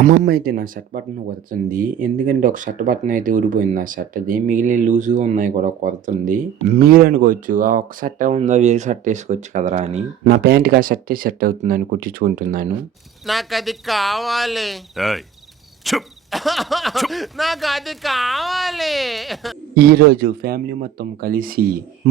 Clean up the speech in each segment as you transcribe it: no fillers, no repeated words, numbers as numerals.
అమ్మమ్మ అయితే నా షర్ట్ బటన్ కొడుతుంది. ఎందుకంటే ఒక షర్ట్ బటన్ అయితే ఊడిపోయింది నా షర్ట్‌ది. మిగిలినవి లూజ్‌గా ఉన్నాయి కూడా కొడుతుంది. మీరనుకోవచ్చు ఆ ఒక్క షర్టే ఉందా వేరే షర్ట్ ఏసుకోవచ్చు కదరా అని. నా ప్యాంట్‌కి ఆ షర్టే సెట్ అవుతుందని కుట్టించుకుంటున్నాను. నాకది కావాలి. ఏయ్! చుప్! నాకది కావాలి. ఈరోజు ఫ్యామిలీ మొత్తం కలిసి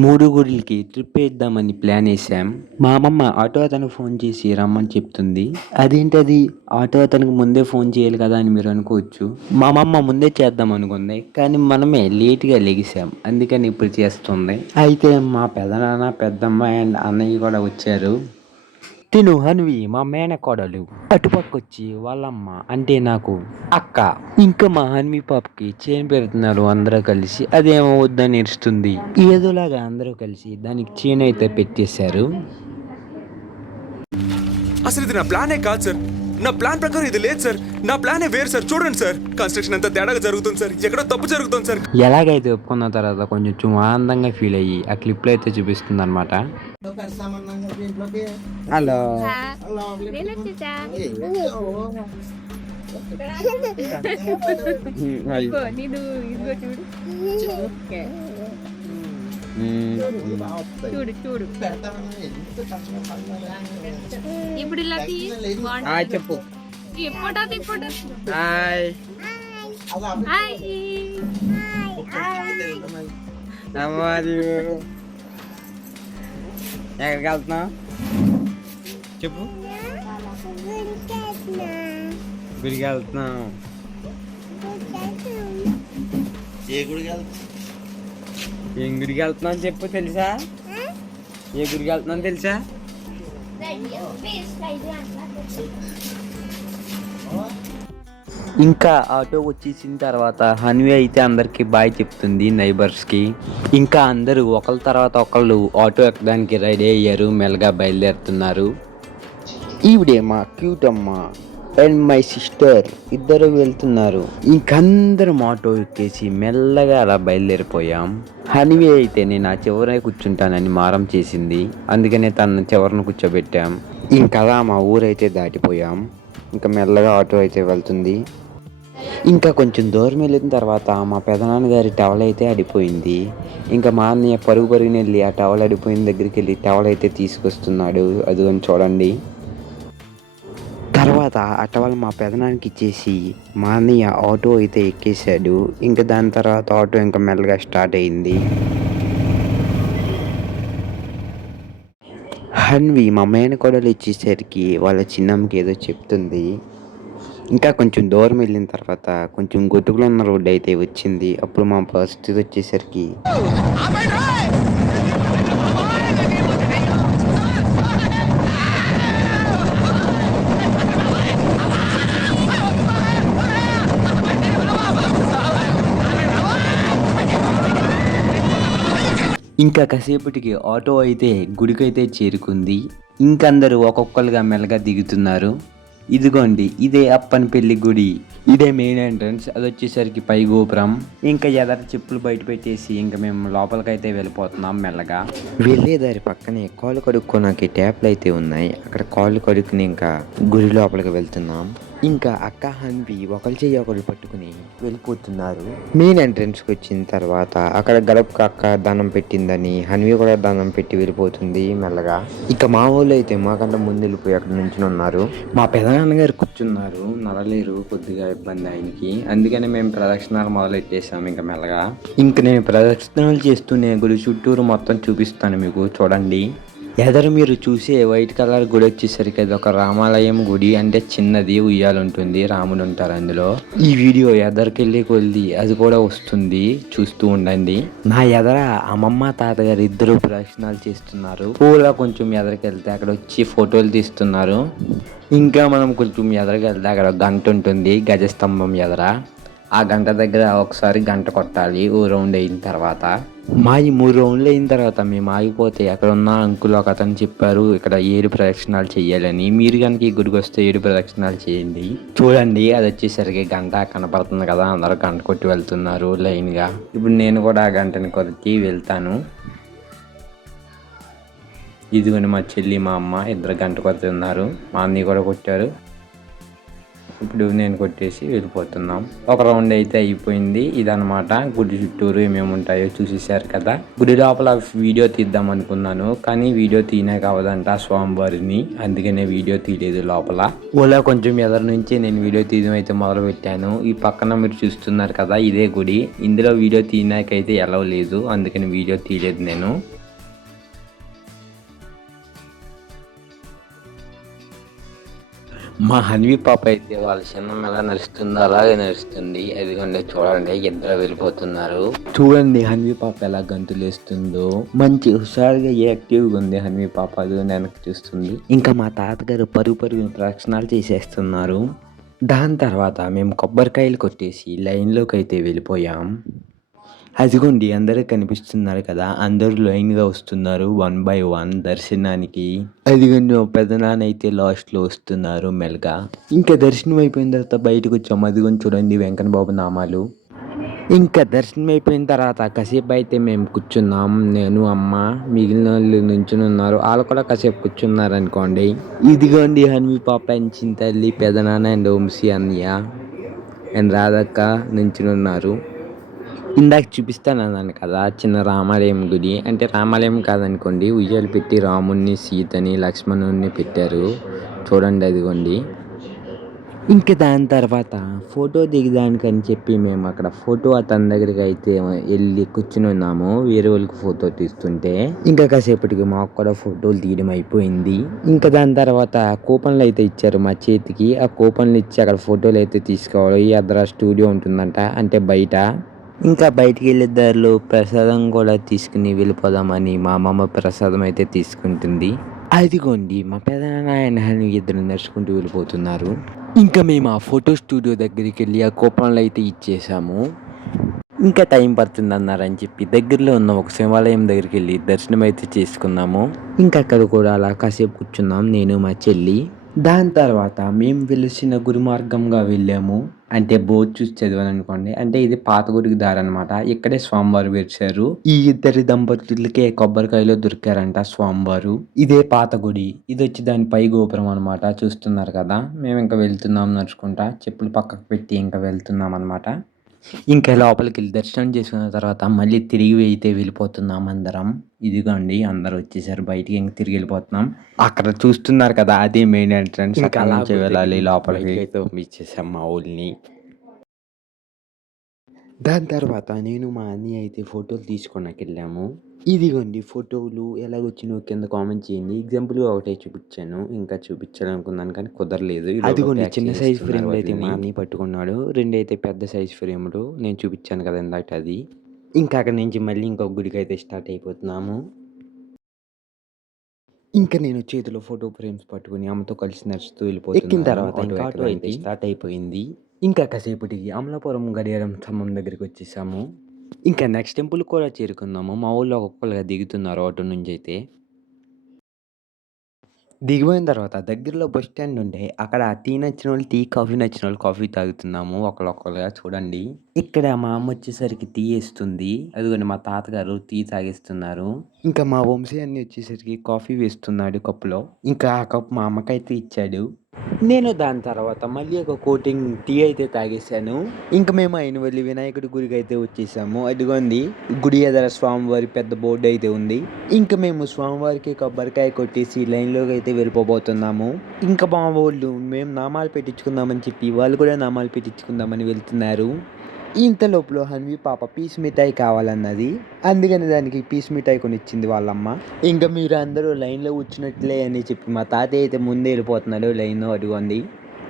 3 గుడులకి ట్రిప్ ఏద్దామని ప్లాన్ ఏసాం. మా అమ్మమ్మ ఆటో అతనికి ఫోన్ చేసి రమ్మని చెప్తుంది. అదేంటది ఆటో అతనికి ముందే ఫోన్ చేయాలి కదా అని మీరు అనుకోవచ్చు. మా అమ్మమ్మ ముందే చేద్దాం అనుకుంది. కానీ మనమే లేట్‌గా లెగిసాం. అందుకని ఇప్పుడు చేస్తుంది. అయితే మా పెదనాన్న, పెద్దమ్మ అండ్ అన్నయ్య కూడా వచ్చారు. తిను హన్వి మా మేనకోడలు అటుపక్కొచ్చి వాళ్ళమ్మ అంటే నాకు అక్క ఇంకా మా హన్వి పాపకి చైన్ పెడుతున్నారు అందరూ కలిసి. అదేమో వద్దని ఏడుస్తుంది. ఏదోలాగా అందరూ కలిసి దానికి చైన్ అయితే పెట్టేశారు. అసలు ఇది నా ప్లానే కాదు సార్. నా ప్లాన్ ప్రకారం ఇది లేదు సార్. నా ప్లానే వేరు సార్. చూడండి సార్, కన్స్ట్రక్షన్ అంతా తేడాగా జరుగుతుంది సార్. ఎక్కడో తప్పు జరుగుతుంది సార్. ఎలాగైతే ఒప్పుకున్న తర్వాత కొంచెం ఆనందంగా ఫీల్ అయ్యి ఆ క్లిప్లో అయితే చూపిస్తుంది అనమాట. హలో చూడు చూడు ఇప్పుడు ఇలా చెప్పు. ఫోటో ఫోటో ఎక్కడికి వెళ్తున్నావు చెప్పు. గుడికి వెళ్తున్నాం. ఏం గుడికి వెళ్తున్నాం చెప్పు. తెలుసా ఏ గుడికి వెళ్తున్నాం తెలుసా? ఇంకా ఆటో వచ్చేసిన తర్వాత హన్వి అయితే అందరికి బాయ్ చెప్తుంది నైబర్స్కి. ఇంకా అందరూ ఒకళ్ళ తర్వాత ఒకళ్ళు ఆటో ఎక్కడానికి రెడీ అయ్యారు. మెల్లగా బయలుదేరుతున్నారు. ఈవిడే మా క్యూట్ అమ్మ అండ్ మై సిస్టర్ ఇద్దరు వెళ్తున్నారు. ఇంకందరం ఆటో ఎక్కేసి మెల్లగా అలా బయలుదేరిపోయాం. హన్వి అయితే నేను ఆ చివరే కూర్చుంటానని మారం చేసింది. అందుకనే తన చివరిని కూర్చోబెట్టాం. ఇంకలా మా ఊరైతే దాటిపోయాం. ఇంకా మెల్లగా ఆటో అయితే వెళ్తుంది. ఇంకా కొంచెం దూరం వెళ్ళిన తర్వాత మా పెదనాన్నగారి టవల్ అయితే అడిపోయింది. ఇంకా మా అన్నయ్య పరుగుని వెళ్ళి ఆ టవల్ అడిపోయిన దగ్గరికి వెళ్ళి టవల్ అయితే తీసుకొస్తున్నాడు. అదిగోని చూడండి. తర్వాత ఆ టవల్ మా పెదనానికి ఇచ్చేసి మా అన్నయ్య ఆటో అయితే ఎక్కేసాడు. ఇంకా దాని తర్వాత ఆటో ఇంకా మెల్లగా స్టార్ట్ అయింది. హన్వి మా మేనకోడలు ఇచ్చేసరికి వాళ్ళ చిన్నమ్మకి ఏదో చెప్తుంది. ఇంకా కొంచెం దూరం వెళ్ళిన తర్వాత కొంచెం గొట్టుకులు ఉన్న రోడ్డు అయితే వచ్చింది. అప్పుడు మా పరిస్థితి వచ్చేసరికి ఇంకా కాసేపటికి ఆటో అయితే గుడికైతే చేరుకుంది. ఇంకందరూ ఒక్కొక్కరుగా మెల్లగా దిగుతున్నారు. ఇదిగోండి ఇదే అప్పనపల్లి గుడి. ఇదే మెయిన్ ఎంట్రన్స్. అది వచ్చేసరికి పై గోపురం. ఇంకా ఎదర చెప్పులు బయట పెట్టేసి ఇంకా మేము లోపలికైతే వెళ్ళిపోతున్నాం మెల్లగా. వెళ్ళేదారి పక్కనే కాళ్ళు కడుక్కోడానికి ట్యాప్లు అయితే ఉన్నాయి. అక్కడ కాళ్ళు కడుక్కుని ఇంకా గుడి లోపలికి వెళ్తున్నాం. ఇంకా అక్క హన్వి ఒకరి చెయ్యి ఒకరు పట్టుకుని వెళ్ళిపోతున్నారు. మెయిన్ ఎంట్రన్స్కి వచ్చిన తర్వాత అక్కడ గడపకు అక్క దండం పెట్టిందని హన్వి కూడా దండం పెట్టి వెళ్ళిపోతుంది మెల్లగా. ఇక మా ఊళ్ళో అయితే మాకంటే ముందు వెళ్ళిపోయి అక్కడ నుంచి ఉన్నారు. మా పెదనాన్నగారు కూర్చున్నారు. నడలేరు, కొద్దిగా ఇబ్బంది ఆయనకి. అందుకని మేము ప్రదక్షిణాలు మొదలెట్టేసాము ఇంకా మెల్లగా. ఇంక నేను ప్రదక్షిణలు చేస్తూనే గుడి చుట్టూరు మొత్తం చూపిస్తాను మీకు చూడండి. ఎదరు మీరు చూసే వైట్ కలర్ గుడి వచ్చేసరికి అది ఒక రామాలయం గుడి. అంటే చిన్నది ఉయ్యాలు ఉంటుంది, రాముడు ఉంటారు అందులో. ఈ వీడియో ఎదరికెళ్ళి కొద్ది అది కూడా వస్తుంది, చూస్తూ ఉండండి. నా ఎదర అమ్మమ్మ తాతగారు ఇద్దరు ప్రదక్షిణాలు చేస్తున్నారు. పూల కొంచెం ఎదరికెళ్తే అక్కడ వచ్చి ఫోటోలు తీస్తున్నారు. ఇంకా మనం కొంచెం ఎదరికెళ్తే అక్కడ గంట ఉంటుంది గజస్తంభం ఎదర. ఆ గంట దగ్గర ఒకసారి గంట కొట్టాలి ఓ రౌండ్ అయిన తర్వాత. మా ఈ 3 రౌండ్లు అయిన తర్వాత మేము ఆగిపోతే అక్కడ ఉన్న అంకుల్ ఒక అతను చెప్పారు ఇక్కడ 7 ప్రదక్షిణాలు చెయ్యాలని. మీరు కనుక ఈ గుడికి వస్తే 7 ప్రదక్షిణాలు చేయండి. చూడండి అది వచ్చేసరికి గంట కనపడుతుంది కదా, అందరూ గంట కొట్టి వెళ్తున్నారు లైన్గా. ఇప్పుడు నేను కూడా ఆ గంటని కొద్ది వెళ్తాను. ఇదిగోని మా చెల్లి మా అమ్మ ఇద్దరు గంట కొడుతున్నారు. మా అన్నయ్య కూడా కొట్టారు. ఇప్పుడు నేను కొట్టేసి వెళ్ళిపోతున్నాం. ఒక రౌండ్ అయితే అయిపోయింది. ఇదనమాట గుడి చుట్టూరు ఏమేమి ఉంటాయో చూసేసారు కదా. గుడి లోపల వీడియో తీద్దాం అనుకున్నాను, కానీ వీడియో తీయనే కావదంట స్వామివారిని, అందుకనే వీడియో తీయలేదు లోపల. ఓలా కొంచెం ఎదరు నుంచి నేను వీడియో తీయడం అయితే మొదలు పెట్టాను. ఈ పక్కన మీరు చూస్తున్నారు కదా, ఇదే గుడి. ఇందులో వీడియో తీయడానికైతే ఎలవ్ లేదు, అందుకని వీడియో తీయలేదు నేను. మా హన్వి పాప అయితే వాళ్ళ చిన్నం ఎలా నడుస్తుందో అలాగే నడుస్తుంది. అదిగోండి చూడండి, ఇద్దరు వెళ్ళిపోతున్నారు. చూడండి హన్వి పాప ఎలా గంతులేస్తుందో, మంచి హుషారుగా యాక్టివ్గా ఉంది హన్వి పాప. అది వెనక్కి చూస్తుంది. ఇంకా మా తాతగారు పరుగు ప్రదక్షిణాలు చేసేస్తున్నారు. దాని తర్వాత మేము కొబ్బరికాయలు కొట్టేసి లైన్లోకి అయితే వెళ్ళిపోయాం. అదిగోండి అందరూ కనిపిస్తున్నారు కదా, అందరూ లైన్గా వస్తున్నారు 1 by 1 దర్శనానికి. అదిగోండి మా పెద్దనాన్న అయితే లాస్ట్లో వస్తున్నారు మెల్లగా. ఇంకా దర్శనం అయిపోయిన తర్వాత బయటకు వచ్చాము. అదిగోండి చూడండి వెంకన్న బాబు నామాలు. ఇంకా దర్శనం అయిపోయిన తర్వాత కాసేపు అయితే మేము కూర్చున్నాం. నేను, అమ్మ, మిగిలిన వాళ్ళు నుంచుని ఉన్నారు. వాళ్ళు కూడా కాసేపు కూర్చున్నారు అనుకోండి. ఇదిగోండి హన్వి పాప, చింతల్లి, పెదనాన్న అండ్ వంశీ అన్నయ్య అండ్ రాధక్క నుంచుని ఉన్నారు. ఇందాక చూపిస్తాను అన్నాను కదా, చిన్న రామాలయం గుడి. అంటే రామాలయం కాదనుకోండి, ఉయ్యాలు పెట్టి రాముణ్ణి, సీతని, లక్ష్మణుడిని పెట్టారు చూడండి. అదిగోండి. ఇంకా దాని తర్వాత ఫోటో దిగడానికి అని చెప్పి మేము అక్కడ ఫోటో అతని దగ్గరికి అయితే వెళ్ళి కూర్చుని ఉన్నాము, వేరే వాళ్ళకి ఫోటో తీస్తుంటే. ఇంకా కాసేపటికి మాకు కూడా ఫోటోలు తీయడం అయిపోయింది. ఇంకా దాని తర్వాత కూపన్లు అయితే ఇచ్చారు మా చేతికి. ఆ కూపన్లు ఇచ్చి అక్కడ ఫోటోలు అయితే తీసుకోవాలి. అద్దర స్టూడియో ఉంటుందంట, అంటే బయట. ఇంకా బయటికి వెళ్ళే దారిలో ప్రసాదం కూడా తీసుకుని వెళ్ళిపోదామని మా అమ్మమ్మ ప్రసాదం అయితే తీసుకుంటుంది. అదిగోండి మా పెదనాన్న ఆయన ఇద్దరు నడుచుకుంటూ వెళ్ళిపోతున్నారు. ఇంకా మేము ఆ ఫోటో స్టూడియో దగ్గరికి వెళ్ళి ఆ కూపన్లు అయితే ఇచ్చేసాము. ఇంకా టైం పడుతుంది అన్నారని చెప్పి దగ్గరలో ఉన్న ఒక శివాలయం దగ్గరికి వెళ్ళి దర్శనం అయితే చేసుకున్నాము. ఇంకా అక్కడ కూడా అలా కాసేపు కూర్చున్నాం నేను, మా చెల్లి. దాని తర్వాత మేము వెలిసిన గురి మార్గంగా వెళ్ళాము. అంటే బోర్డు చూసి చదివాను అనుకోండి. అంటే ఇది పాత గుడికి దారి అనమాట. ఇక్కడే స్వామివారు వేర్చారు. ఈ ఇద్దరి దంపతులకే కొబ్బరికాయలో దొరికారంట స్వామివారు. ఇదే పాత గుడి. ఇది వచ్చి దాని పై గోపురం అనమాట. చూస్తున్నారు కదా. మేము ఇంకా వెళ్తున్నాం నడుచుకుంటా, చెప్పులు పక్కకు పెట్టి ఇంకా వెళ్తున్నాం అనమాట. ఇంకా లోపలికి వెళ్ళి దర్శనం చేసుకున్న తర్వాత మళ్ళీ తిరిగి అయితే వెళ్ళిపోతున్నాం అందరం. ఇదిగోండి అందరు వచ్చేసారు బయటికి, ఇంక తిరిగి వెళ్ళిపోతున్నాం. అక్కడ చూస్తున్నారు కదా, అదే మెయిన్ ఎంట్రన్స్. అక్కడ నుంచి వెళ్ళాలి లోపలికి. అయితే ఇచ్చేసాం మా ఊళ్ళని. దాని తర్వాత నేను, మా అన్నయ్య అయితే ఫోటోలు తీసుకోడానికి వెళ్ళాము. ఇదిగోండి ఫోటోలు ఎలాగొచ్చినో కింద కామెంట్ చేయండి. ఎగ్జాంపుల్ ఒకటే చూపించాను, ఇంకా చూపించాలనుకున్నాను కానీ కుదరలేదు. అదిగోండి చిన్న సైజ్ ఫ్రేమ్ అయితే మా అన్నయ్య పట్టుకున్నాడు. 2 అయితే పెద్ద సైజ్ ఫ్రేములు నేను చూపించాను కదా ఇందాక అది. ఇంకా అక్కడ నుంచి మళ్ళీ ఇంకొక గుడికి అయితే స్టార్ట్ అయిపోతున్నాము. ఇంకా నేను చేతిలో ఫోటో ఫ్రేమ్స్ పట్టుకుని అమ్మతో కలిసి నడుస్తూ వెళ్ళిపోతున్నాను. ఎక్కిన తర్వాత ఇంకా ఆటో అయితే స్టార్ట్ అయిపోయింది. ఇంకా కాసేపటికి అమలాపురం గడియారం స్తంభం దగ్గరికి వచ్చేసాము. ఇంకా నెక్స్ట్ టెంపుల్ కూడా చేరుకున్నాము. మా ఊళ్ళో ఒక్కొక్కరుగా దిగుతున్నారు ఆటో నుంచి అయితే. దిగిపోయిన తర్వాత దగ్గరలో బస్ స్టాండ్ ఉండే అక్కడ టీ నచ్చిన వాళ్ళు టీ, కాఫీ నచ్చిన వాళ్ళు కాఫీ తాగుతున్నాము ఒకళ్ళొక్కరుగా చూడండి. ఇక్కడ మా అమ్మ వచ్చేసరికి టీ వేస్తుంది. అదిగోండి మా తాతగారు టీ తాగిస్తున్నారు. ఇంకా మా వంశీ అన్ని వచ్చేసరికి కాఫీ వేస్తున్నాడు కప్పులో. ఇంకా ఆ కప్పు మా అమ్మకైతే ఇచ్చాడు. నేను దాని తర్వాత మళ్ళీ ఒక కోటింగ్ టీ అయితే తాగేశాను. ఇంకా మేము అయినవల్లి వినాయకుడి గుడికి అయితే వచ్చేసాము. అదిగోండి గుడి ఎదుర స్వామివారి పెద్ద బోర్డు అయితే ఉంది. ఇంకా మేము స్వామివారికి కొబ్బరికాయ కొట్టేసి లైన్లోకి అయితే వెళ్ళిపోబోతున్నాము. ఇంకా మా వాళ్ళు మేము నామాలు పెట్టించుకుందామని చెప్పి వాళ్ళు కూడా నామాలు పెట్టించుకుందామని వెళ్తున్నారు. ఇంత లోపల హన్వి పాప పీస్ మిఠాయి కావాలన్నది. అందుకని దానికి పీస్ మిఠాయి కొనిచ్చింది వాళ్ళమ్మ. ఇంకా మీరు అందరూ లైన్లో కూర్చున్నట్లే అని చెప్పి మా తాతయ్య అయితే ముందే వెళ్ళిపోతున్నాడు లైన్లో. అడుగుంది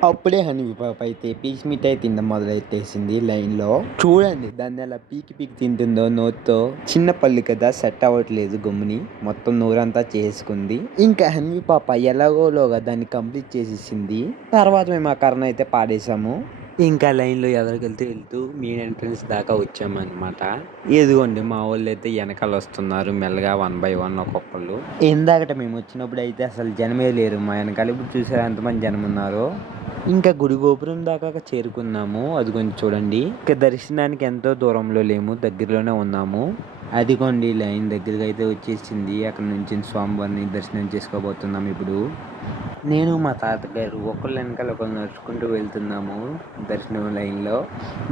అప్పుడే హన్వి పాప అయితే పీస్ మిఠాయి తినడం మొదలెట్టేసింది లైన్లో. చూడండి దాన్ని అలా పీకి తింటుందో నోట్తో. చిన్న పళ్ళు కదా, సెట్ అవ్వట్లేదు గమ్ముని, మొత్తం నోరంతా చేసుకుంది. ఇంకా హన్వి పాప ఎలాగోలోగా దాన్ని కంప్లీట్ చేసేసింది. తర్వాత మేము ఆ కర్ణ అయితే పాడేసాము. ఇంకా లైన్లో వెళ్తూ మెయిన్ ఎంట్రన్స్ దాకా వచ్చామన్నమాట. ఎదుగోండి మా వాళ్ళు అయితే వెనకాల వస్తున్నారు మెల్లగా 1 by 1 ఒక్కొక్కళ్ళు. ఇందాకట మేము వచ్చినప్పుడు అయితే అసలు జనమే లేరు మా వెనకాల. ఇప్పుడు చూసారు ఎంతమంది జనం ఉన్నారో. ఇంకా గుడి గోపురం దాకా చేరుకున్నాము. అదిగోండి చూడండి. ఇక దర్శనానికి ఎంతో దూరంలో లేము, దగ్గరలోనే ఉన్నాము. అదిగోండి లైన్ దగ్గరికి అయితే వచ్చేసింది. అక్కడ నుంచి స్వామివారిని దర్శనం చేసుకోబోతున్నాం ఇప్పుడు. నేను మా తాతగారు ఒకళ్ళ వెనకాల ఒకళ్ళు నడుచుకుంటూ వెళ్తున్నాము దర్శనం లైన్లో.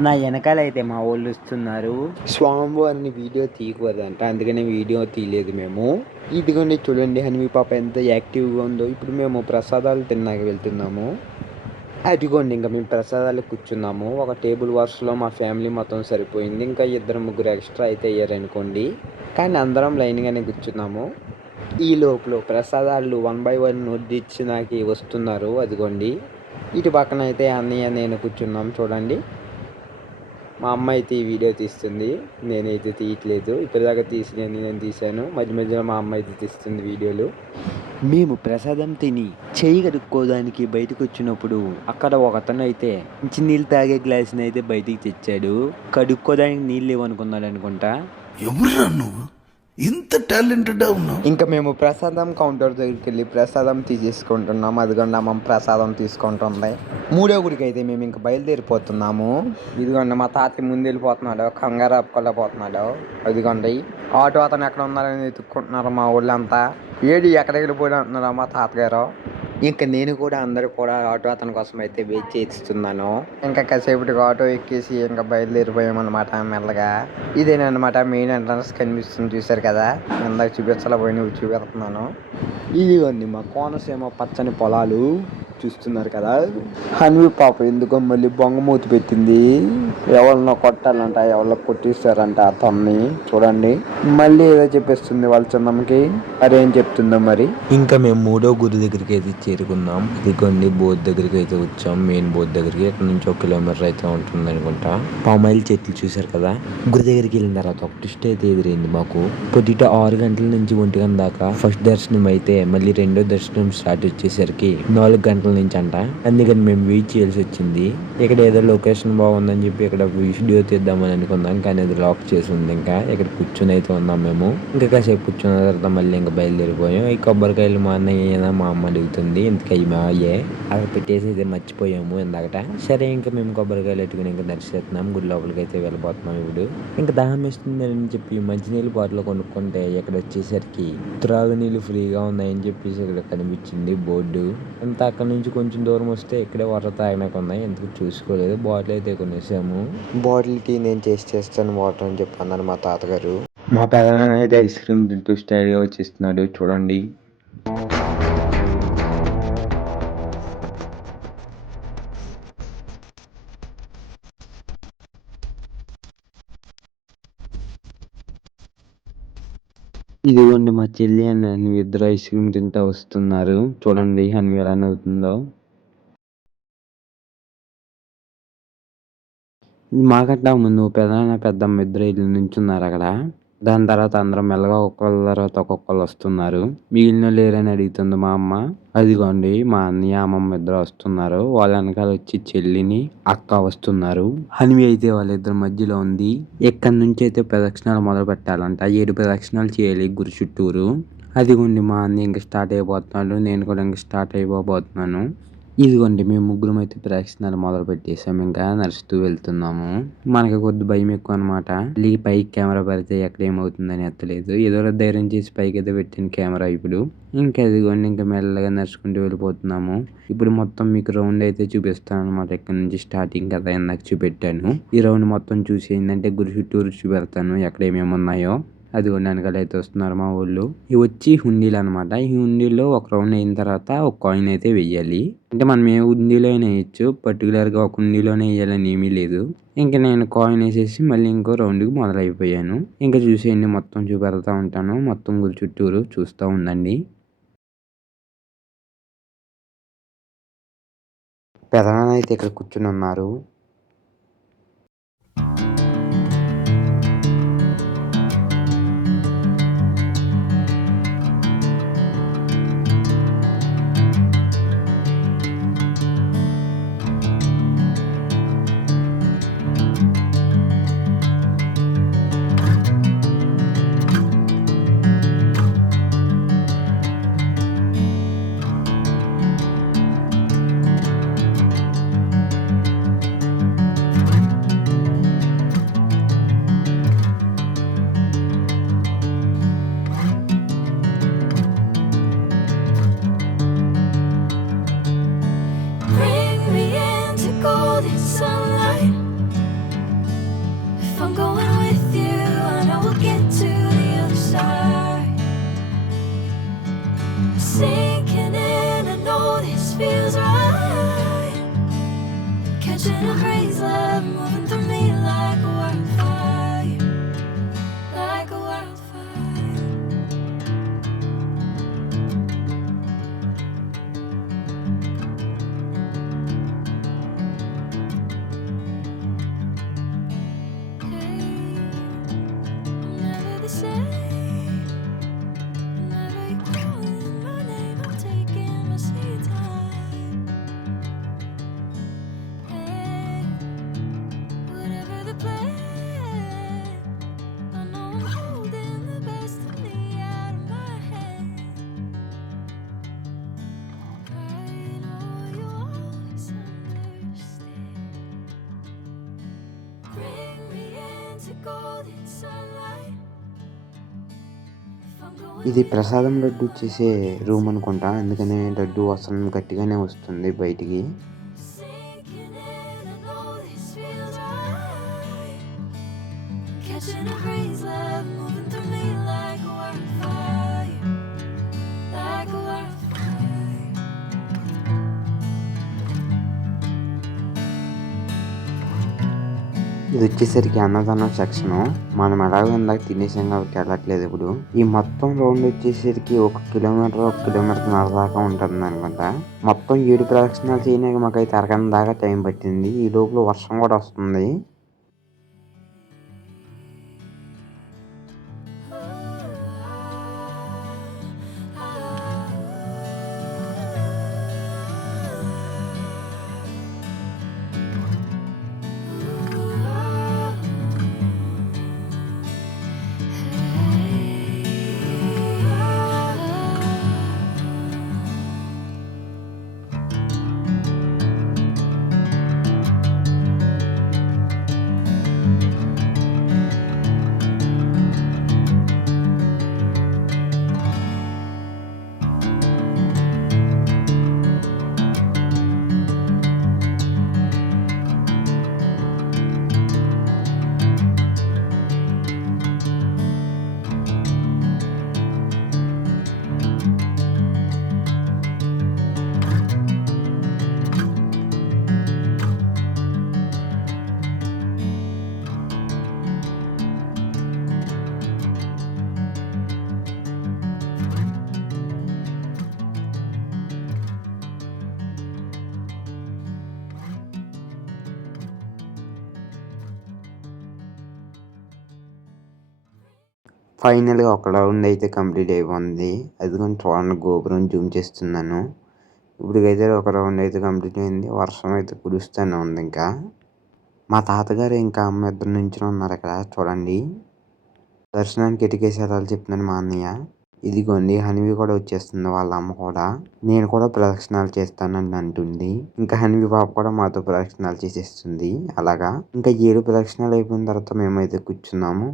నా వెనకాల అయితే మా వాళ్ళు వస్తున్నారు. స్వామివారిని వీడియో తీయకూడదంట, అందుకనే వీడియో తీయలేదు మేము. ఇదిగోండి చూడండి హనుమి పాప ఎంత యాక్టివ్గా ఉందో. ఇప్పుడు మేము ప్రసాదాలు తిన్నాక వెళ్తున్నాము. అదిగోండి ఇంకా మేము ప్రసాదాలు కూర్చున్నాము. ఒక టేబుల్ వరుసలో మా ఫ్యామిలీ మొత్తం సరిపోయింది. ఇంకా 2-3 ఎక్స్ట్రా అయితే అయ్యారనుకోండి. కానీ అందరం లైన్గానే కూర్చున్నాము. ఈ లోపల ప్రసాదాలు 1 by 1 వడ్డించడానికి వస్తున్నారు. అదిగోండి ఇటు పక్కన అయితే అన్నయ్య నేను కూర్చున్నాం చూడండి. మా అమ్మ అయితే ఈ వీడియో తీస్తుంది, నేనైతే తీయట్లేదు. ఇప్పటిదాకా నేను తీశాను, మధ్య మధ్యలో మా అమ్మ అయితే తీస్తుంది వీడియోలు. మేము ప్రసాదం తిని చెయ్యి కడుక్కోవడానికి బయటకు వచ్చినప్పుడు అక్కడ ఒకతను అయితే నీళ్ళు తాగే గ్లాసుని అయితే బయటికి తెచ్చాడు. కడుక్కోవడానికి నీళ్ళు లేవనుకున్నాడు అనుకుంటా. ఎవరురా నువ్వు ఇంత టాలెంటెడ్ ఉన్నావు? ఇంకా మేము ప్రసాదం కౌంటర్ దగ్గరికి వెళ్ళి ప్రసాదం తీసేసుకుంటున్నాం. అదిగోండి అమ్మ ప్రసాదం తీసుకుంటుంది. 3వ గుడికి అయితే మేము ఇంకా బయలుదేరిపోతున్నాము. ఇదిగోండి మా తాత ముందు వెళ్ళిపోతున్నాడు, కంగారు ఆపుకోలేకపోతున్నాడు. అదిగోండి ఆటో అతను ఎక్కడ ఉన్నారని వెతుక్కుంటున్నారు మా ఊళ్ళంతా. ఏడి ఎక్కడికి వెళ్ళిపోయినా అంటున్నారు మా తాతగారు. ఇంకా నేను కూడా అందరూ కూడా ఆటో అతని కోసం అయితే వెయిట్ చేస్తున్నాను. ఇంకా కాసేపటికి ఆటో ఎక్కేసి ఇంకా బయలుదేరిపోయామన్నమాట మెల్లగా. ఇదేనమాట మెయిన్ ఎంట్రన్స్ కనిపిస్తుంది, చూసారు కదా. ఇందాక చూపించాల పోయి నువ్వు చూపెడుతున్నాను. ఇదిగోండి మా కోనసీమ పచ్చని పొలాలు చూస్తున్నారు కదా. హనుమి పాప ఎందుకో మళ్ళీ బొంగమూతి పెట్టింది. ఎవరినో కొట్టాలంట, ఎవరిలో కొట్టిస్తారంట అతన్ని. చూడండి మళ్ళీ ఏదో చెప్పేస్తుంది వాళ్ళ చిన్నమ్మకి. అరేం చెప్తుందో మరి. ఇంకా మేము 3వ గుడి దగ్గరికి అయితే చేరుకున్నాం. ఇదిగోండి బోధ్ దగ్గరికి అయితే వచ్చాం. మెయిన్ బోధ్ దగ్గరికి అక్కడ నుంచి 1 కిలోమీటర్ అయితే ఉంటుంది అనుకుంటా. పామాయిల్ చెట్లు చూసారు కదా. గుడి దగ్గరికి వెళ్ళిన తర్వాత ఒక ట్విస్ట్ అయితే ఎదురైంది మాకు. పొద్దుట 6 గంటల నుంచి 1 గంట దాకా ఫస్ట్ దర్శనం అయితే, మళ్ళీ 2వ దర్శనం స్టార్ట్ వచ్చేసరికి 4 గంటల నుంచి అంట. అందుకని మేము వెయిట్ చేయాల్సి వచ్చింది. ఇక్కడ ఏదో లొకేషన్ బాగుందని చెప్పి ఇక్కడ వీడియో తీద్దామని అనుకున్నాం, కానీ అది లాక్ చేసి ఉంది. ఇంకా ఇక్కడ కూర్చొని అయితే ఉన్నాం మేము. ఇంకా కాసేపు కూర్చున్న తర్వాత మళ్ళీ ఇంకా బయలుదేరిపోయాం. ఈ కొబ్బరికాయలు మా అన్నయ్య మా అమ్మ అడుగుతుంది, ఎందుకవి మా అయ్యే అక్కడ పెట్టేసి అయితే మర్చిపోయాము ఇందాకట. సరే ఇంకా మేము కొబ్బరికాయలు పెట్టుకుని ఇంకా దర్శిస్తున్నాం. గుడి లోపలికి అయితే వెళ్ళిపోతున్నాం ఇప్పుడు. ఇంకా దాహం వేస్తుందని చెప్పి మంచినీళ్ళు బాటిల్ కొనుక్కుంటే ఇక్కడ వచ్చేసరికి త్రాగునీళ్ళు ఫ్రీగా ఉన్నాయని చెప్పేసి ఇక్కడ కనిపించింది బోర్డు. అంతా అక్కడ నుంచి కొంచెం దూరం వస్తే ఇక్కడే వాటర్ తాగినాక ఉన్నాయి, ఎందుకు చూసుకోలేదు. బాటిల్ అయితే కొనేసాము. బాటిల్కి నేను చేస్తాను వాటర్ అని చెప్పన్నాను మా తాతగారు. మా పెదనాన్న అయితే ఐస్ క్రీమ్ తింటూ స్టైల్గా వచ్చేస్తున్నాడు చూడండి. ఇదిగోండి మా చెల్లి అని ఇద్దరు ఐస్ క్రీమ్ తింటూ వస్తున్నారు చూడండి. హన్వి ఎలా నవ్వుతుందో. మాకంటా ముందు పెదనాన్న పెద్దమ్మ ఇద్దరు ఇల్లు నుంచున్నారు అక్కడ. దాని తర్వాత అందరం మెల్లగా ఒక్కొక్కళ్ళ తర్వాత ఒక్కొక్కళ్ళు వస్తున్నారు. మిగిలిన లేరని అడుగుతుంది మా అమ్మ. అదిగోండి మా అన్నయ్య అమ్మమ్మ ఇద్దరు వస్తున్నారు. వాళ్ళ వెనకాల వచ్చి చెల్లిని అక్క వస్తున్నారు. హనుమి అయితే వాళ్ళిద్దరి మధ్యలో ఉంది. ఎక్కడి నుంచి అయితే ప్రదక్షిణాలు మొదలు పెట్టాలంట. 7 ప్రదక్షిణాలు చేయాలి గురి చుట్టూరు. అదిగోండి మా అన్నయ్య ఇంకా స్టార్ట్ అయిపోతున్నాడు, నేను కూడా ఇంకా స్టార్ట్ అయిపోతున్నాను. ఇదిగోండి మేము ముగ్గురం అయితే ప్రదక్షిణాలు మొదలు పెట్టేసాము. ఇంకా నడుస్తూ వెళ్తున్నాము. మనకి కొద్ది భయం ఎక్కువ అనమాట. పైకి కెమెరా పెడితే ఎక్కడ ఏమవుతుందని ఎత్తలేదు. ఏదో ధైర్యం చేసి పైకి అయితే పెట్టిన కెమెరా ఇప్పుడు. ఇంకా ఇదిగోండి ఇంకా మెల్లగా నడుచుకుంటూ వెళ్ళిపోతున్నాము. ఇప్పుడు మొత్తం మీకు రౌండ్ అయితే చూపిస్తాను అనమాట. ఇక్కడ నుంచి స్టార్టింగ్ కదా ఇందాక చూపెట్టాను. ఈ రౌండ్ మొత్తం చూసి ఏంటంటే గురి చుట్టూరు చూపెడతాను ఎక్కడ ఏమేమి ఉన్నాయో. అది వెనకాల అయితే వస్తున్నారు మా ఊళ్ళు. ఇవి వచ్చి హుండీలు అనమాట. ఈ హుండీలో ఒక రౌండ్ అయిన తర్వాత ఒక కాయిన్ అయితే వెయ్యాలి. అంటే మనం ఏ హుండీలో అయినా వేయచ్చు, పర్టికులర్గా ఒక హుండీలోనే వేయాలని ఏమీ లేదు. ఇంకా నేను కాయిన్ వేసేసి మళ్ళీ ఇంకో రౌండ్కి మొదలైపోయాను. ఇంకా చూసేయండి మొత్తం చూపెడతా ఉంటాను. మొత్తం గురి చుట్టూరు చూస్తూ ఉండండి. పెదనాన్న అయితే ఇక్కడ కూర్చుని ఉన్నారు. sunlight. If I'm going with you, I know we'll get to the other side. Sinking in, I know this feels right. Catching a crazy love moving through me like a wildfire, like a wildfire. Hey, I'm never the same. Whenever you're calling my name, I'm taking my sweet time. Hey, whatever the plan, I know I'm holding the best of me out of my hand. I know you always understand. Bring me into golden sunlight. If I'm going ఇది ప్రసాదం లడ్డు చేసే room అనుకుంటా, అందుకనే లడ్డు అసలు గట్టిగానే వస్తుంది బయటికి. sinking in, I know this feels right. Catching a crazy love moving through me like a wildfire, like a wildfire. ఇది వచ్చేసరికి అన్నదానం సెక్షను. మనం ఎలాగో ఇందాక తినేసాం కాబట్టి వెళ్ళట్లేదు ఇప్పుడు. ఈ మొత్తం రౌండ్ వచ్చేసరికి 1 కిలోమీటర్ 1 కిలోమీటర్న్నర దాకా ఉంటుంది అనుకుంటా. మొత్తం 7 ప్రదక్షిణాలు చేయడానికి మాకైతే అరగంట దాకా టైం పట్టింది. ఈ లోపల వర్షం కూడా వస్తుంది. ఫైనల్గా ఒక రౌండ్ అయితే కంప్లీట్ అయిపోయింది. అది కొంచెం చూడండి, గోపురం జూమ్ చేస్తున్నాను. ఇప్పటికైతే ఒక రౌండ్ అయితే కంప్లీట్ అయింది. వర్షం అయితే కురుస్తూనే ఉంది. ఇంకా మా తాతగారు ఇంకా అమ్మ ఇద్దరు నుంచి ఉన్నారు ఇక్కడ చూడండి. దర్శనానికి ఎటుకేసి వెళ్ళాలి చెప్తున్నాను మా అన్నయ్య. ఇదిగోండి హనివి కూడా వచ్చేస్తుంది, వాళ్ళ అమ్మ కూడా. నేను కూడా ప్రదక్షిణాలు చేస్తానని అంటుంది. ఇంకా హనివి పాప కూడా మాతో ప్రదక్షిణాలు చేసేస్తుంది. అలాగా ఇంకా 7 ప్రదక్షిణాలు అయిపోయిన తర్వాత మేమైతే కూర్చున్నాము.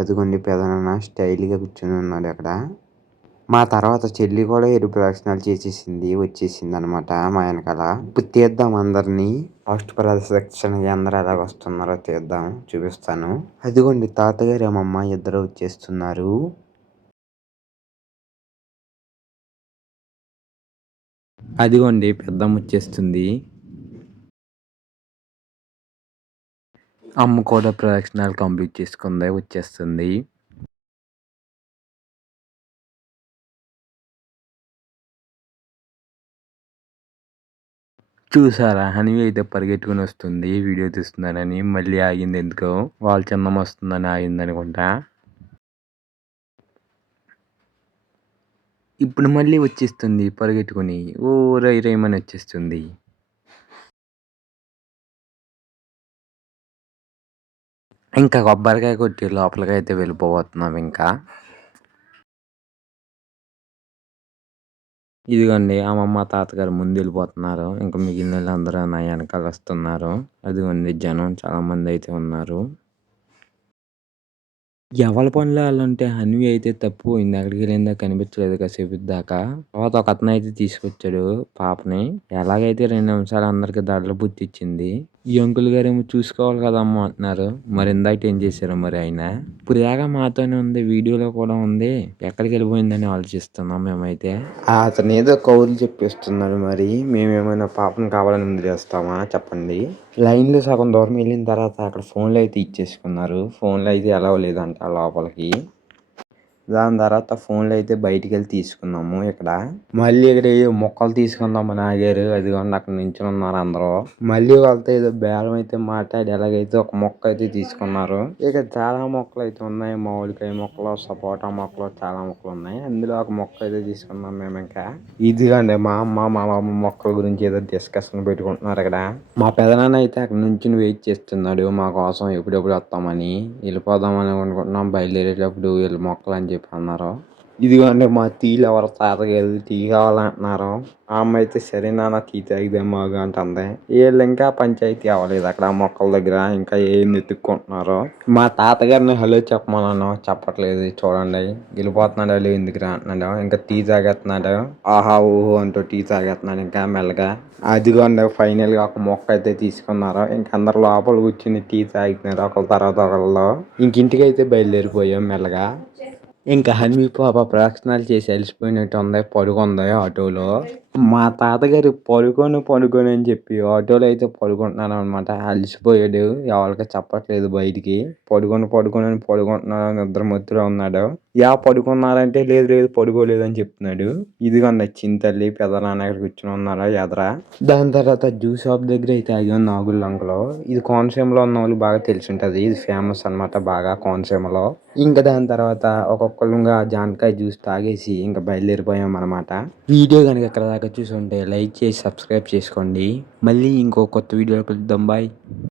అదిగోండి పెదనాన్న స్టైల్గా కూర్చొని ఉన్నాడు అక్కడ. మా తర్వాత చెల్లి కూడా 7 ప్రదక్షిణాలు వచ్చేసింది అనమాట మా వెనకాల. ఇప్పుడు తీద్దాం అందరినీ. ఫస్ట్ ప్రదక్షిణకి అందరూ ఎలాగ వస్తున్నారో తీద్దాం, చూపిస్తాను. అదిగోండి తాతగారు అమ్మమ్మ ఇద్దరు వచ్చేస్తున్నారు. అదిగోండి పెద్దమ్మ వచ్చేస్తుంది. అమ్మ కూడా ప్రదక్షిణాలు కంప్లీట్ చేసుకుంది, వచ్చేస్తుంది. చూసారా హనివి అయితే పరిగెట్టుకుని వస్తుంది వీడియో తీస్తున్నానని. మళ్ళీ ఆగింది ఎందుకో, వాళ్ళ చిన్నమ్మ వస్తుందని ఆగింది అనుకుంటా. ఇప్పుడు మళ్ళీ వచ్చేస్తుంది పరిగెట్టుకుని, ఓ రై రైమని వచ్చేస్తుంది. ఇంకా కొబ్బరికాయ కొట్టి లోపలికి అయితే వెళ్ళిపోతున్నాం. ఇంకా ఇదిగోండి అమ్మమ్మ తాతగారు ముందు వెళ్ళిపోతున్నారు. ఇంకా మిగిలిన వాళ్ళందరూ నా వెనకాల వస్తున్నారు. అదిగోండి జనం చాలా మంది అయితే ఉన్నారు. ఎవరి పనిలో వాళ్ళు ఉంటే హన్వి అయితే తప్పిపోయింది. అక్కడికి వెళ్ళిందా కనిపించలేదు కాసేపు దాకా. తర్వాత ఒక అతను అయితే తీసుకొచ్చాడు పాపని. ఎలాగైతే 2 నిమిషాలు అందరికి దడలు పుట్టించింది. ఈ అంకుల్ గారేమో చూసుకోవాలి కదమ్మా అంటున్నారు. మరి ఇందాక ఏం చేశారు మరి ఆయన? ఇప్పుడు దాకా మాతోనే ఉంది, వీడియోలో కూడా ఉంది, ఎక్కడికి వెళ్ళిపోయిందని ఆలోచిస్తున్నాం మేమైతే. అతను ఏదో కౌరులు చెప్పిస్తున్నాడు. మరి మేమేమైనా పాపం కావాలని ముందు చేస్తామా చెప్పండి. లైన్లో సగం దూరం వెళ్ళిన తర్వాత అక్కడ ఫోన్లు అయితే ఇచ్చేసుకున్నారు. ఫోన్లు అయితే అలౌ లేదంట లోపలికి. దాని తర్వాత ఫోన్లు అయితే బయటికి వెళ్ళి తీసుకున్నాము. ఇక్కడ మళ్ళీ ఇక్కడ ఏదో మొక్కలు తీసుకుందామని ఆగారు. అదిగోండి అక్కడ నించుని ఉన్నారు అందరూ. మళ్ళీ వాళ్ళతో ఏదో బేరం అయితే మాట్లాడి ఎలాగైతే ఒక మొక్క అయితే తీసుకున్నారు. ఇక చాలా మొక్కలు అయితే ఉన్నాయి. మామిడికాయ మొక్కలు, సపోటా మొక్కలు, చాలా మొక్కలు ఉన్నాయి. అందులో ఒక మొక్క అయితే తీసుకున్నాం మేము. ఇంకా ఇదిగోండి మా అమ్మ మా అమ్మ మొక్కల గురించి ఏదో డిస్కషన్ పెట్టుకుంటున్నారు. ఇక్కడ మా పెదనాన్న అయితే అక్కడ నుంచి వెయిట్ చేస్తున్నాడు మా కోసం, ఎప్పుడెప్పుడు వస్తామని. వెళ్ళిపోదామని అనుకుంటున్నాం. బయలుదేరేటప్పుడు వీళ్ళు మొక్కలు అని చెప్పి అన్నారు. ఇదిగోండి మా టీలు ఎవరు తాతగారు టీ కావాలంటున్నారు. ఆ అమ్మ అయితే సరే నాన్న టీ తాగిదేమాగా అంటుంది. వీళ్ళు ఇంకా పంచాయతీ అవ్వలేదు అక్కడ మొక్కల దగ్గర. ఇంకా ఏం ఎత్తుక్కుంటున్నారు. మా తాతగారిని హలో చెప్పమన్నాను, చెప్పట్లేదు. చూడండి వెళ్ళిపోతున్నాడు. వాళ్ళు ఎందుకు అంటున్నాడు. ఇంకా టీ తాగేస్తున్నాడు. ఆహా ఊహో అంటూ టీ తాగేస్తున్నాడు ఇంకా మెల్లగా. అదిగోండి ఫైనల్ గా ఒక మొక్క అయితే తీసుకున్నారు. ఇంక అందరు లోపల కూర్చుని టీ తాగుతున్నారు ఒకళ్ళ తర్వాత ఒకళ్ళు. ఇంకింటికి అయితే బయలుదేరిపోయాం మెల్లగా. ఇంకా హన్వి పాప ప్రదక్షిణాలు చేసి అలసిపోయినట్టు ఉంది, పడుకుంది ఆటోలో. మా తాతగారు పడుకొని అని చెప్పి ఆటోలో అయితే పడుకుంటున్నాను అనమాట. అలసిపోయాడు, ఎవరికి చెప్పట్లేదు బయటికి. పడుకుంటున్నాడు, నిద్ర మత్తులో ఉన్నాడు. పడుకున్నారంటే లేదు పడుకోలేదు అని చెప్తున్నాడు. ఇదిగో నచ్చింది తల్లి పెదనాన్న ఇక్కడ కూర్చుని ఉన్నారు ఎదరా. దాని తర్వాత జ్యూస్ షాప్ దగ్గర అయితే ఆగి నాగుల లంకలో. ఇది కోనసీమలో ఉన్న వాళ్ళు బాగా తెలిసి ఉంటది. ఇది ఫేమస్ అనమాట బాగా కోనసీమలో. ఇంకా దాని తర్వాత ఒక్కొక్కరుగా జాంకాయ జ్యూస్ తాగేసి ఇంకా బయలుదేరిపోయాం అనమాట. వీడియో కనుక ఎక్కడ దాకా చూసి ఉంటే లైక్ చేసి సబ్స్క్రైబ్ చేసుకోండి. మళ్ళీ ఇంకో కొత్త వీడియో కలుద్దాం. బాయ్.